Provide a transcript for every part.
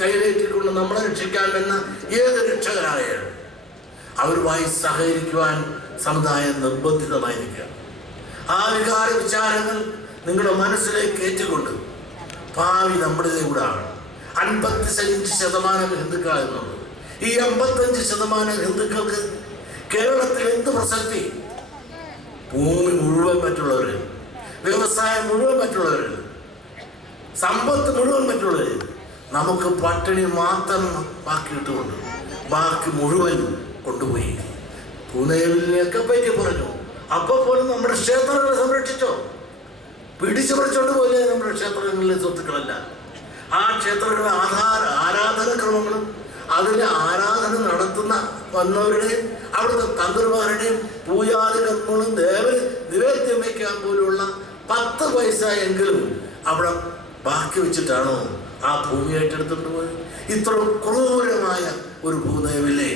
കയ്യിലേറ്റിക്കൊണ്ട് നമ്മളെ രക്ഷിക്കാൻ എന്ന ഏത് രക്ഷകരായാലും അവരുമായി സഹകരിക്കുവാൻ സമുദായം നിർബന്ധിതമായിരിക്കുക. ആ വികാര വിചാരങ്ങൾ നിങ്ങളുടെ മനസ്സിലേക്ക് ഏറ്റുകൊണ്ട് ഭാവി നമ്മുടെ കൂടാണ്. 55% ഹിന്ദുക്കൾ എന്നുള്ളത്. ഈ 55% ഹിന്ദുക്കൾക്ക് കേരളത്തിൽ എന്ത് പ്രസക്തി? ഭൂമി മുഴുവൻ മറ്റുള്ളവർ, വ്യവസായം മുഴുവൻ മറ്റുള്ളവർ, സമ്പത്ത് മുഴുവൻ മറ്റുള്ളവർ. നമുക്ക് പട്ടിണി മാത്രം ബാക്കിയിട്ടുകൊണ്ട് ബാക്കി മുഴുവൻ കൊണ്ടുപോയി. പൂനെയിലൊക്കെ പറ്റി പറഞ്ഞു. അപ്പോൾ പോലും നമ്മുടെ ക്ഷേത്രങ്ങളെ സംരക്ഷിച്ചോ? പിടിച്ചു പറിച്ചോണ്ട് പോലെ നമ്മുടെ ക്ഷേത്രങ്ങളിലെ സ്വത്തുക്കളല്ല. ആ ക്ഷേത്രങ്ങളെ ആരാധനക്രമങ്ങളും അതിലെ ആരാധന നടത്തുന്ന വന്നവരുടെയും അവിടുത്തെ തന്ത്രിമാരുടെയും പൂജാതി കർമ്മങ്ങളും ദേവന് നിവേദ്യം വയ്ക്കാൻ പോലുള്ള 10 പൈസ എങ്കിലും അവിടെ ബാക്കി വെച്ചിട്ടാണോ ആ ഭൂമി ഏറ്റെടുത്തിട്ട് പോയത്? ഇത്ര ക്രൂരമായ ഒരു ഭൂദേവിലെ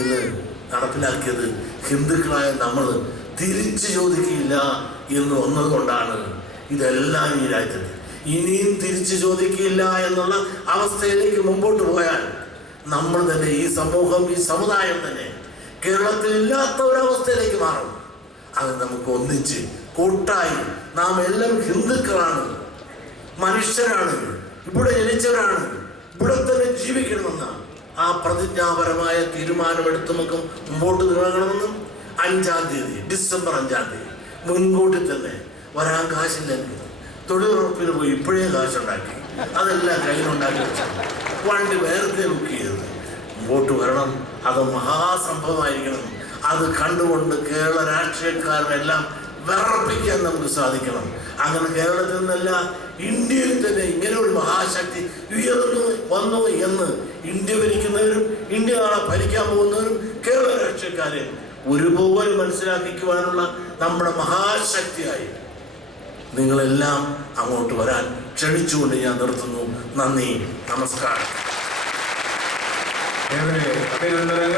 ഇന്ന് നടപ്പിലാക്കിയത് ഹിന്ദുക്കളായ നമ്മൾ തിരിച്ചു ചോദിക്കില്ല എന്ന് ഒന്നതുകൊണ്ടാണ് ഇതെല്ലാം ഈ രാജ്യത്ത്. ഇനിയും തിരിച്ചു ചോദിക്കില്ല എന്നുള്ള അവസ്ഥയിലേക്ക് മുമ്പോട്ട് പോയാൽ നമ്മൾ തന്നെ, ഈ സമൂഹം, ഈ സമുദായം തന്നെ കേരളത്തിൽ ഇല്ലാത്ത ഒരവസ്ഥയിലേക്ക് മാറും. അത് നമുക്ക് ഒന്നിച്ച് കൂട്ടായി നാം എല്ലാം ഹിന്ദുക്കളാണ്, മനുഷ്യരാണ്, ഇവിടെ ജനിച്ചവരാണ്, ഇവിടെ തന്നെ ജീവിക്കണമെന്ന ആ പ്രതിജ്ഞാപരമായ തീരുമാനമെടുത്ത് നമുക്ക് മുമ്പോട്ട് നീങ്ങണമെന്നും 5-ാം തീയതി ഡിസംബർ 5-ാം തീയതി മുൻകൂട്ടി തന്നെ വരാൻ കാശില്ലെങ്കിൽ തൊഴിലുറപ്പിന് പോയി ഇപ്പോഴേ കാശുണ്ടാക്കി അതെല്ലാം കയ്യിലുണ്ടാക്കി വെച്ചാൽ വണ്ടി നേരത്തെ ബുക്ക് ചെയ്തത് മുമ്പോട്ട് വരണം. അത് മഹാസംഭവമായിരിക്കണം. അത് കണ്ടുകൊണ്ട് കേരള രാഷ്ട്രീയക്കാരെല്ലാം വിറപ്പിക്കാൻ നമുക്ക് സാധിക്കണം. അങ്ങനെ കേരളത്തിൽ നിന്നല്ല, ഇന്ത്യയിൽ തന്നെ ഇങ്ങനെ ഒരു മഹാശക്തി ഉയർന്നു വന്നു എന്ന് ഇന്ത്യ ഭരിക്കുന്നവരും ഇന്ത്യ നാളെ ഭരിക്കാൻ പോകുന്നവരും കേരള രാഷ്ട്രീയക്കാരെ ഒരുപോലെ മനസ്സിലാക്കിക്കുവാനുള്ള നമ്മുടെ മഹാശക്തിയായി നിങ്ങളെല്ലാം അങ്ങോട്ട് വരാൻ ക്ഷണിച്ചുകൊണ്ട് ഞാൻ നിർത്തുന്നു. നന്ദി, നമസ്കാരം.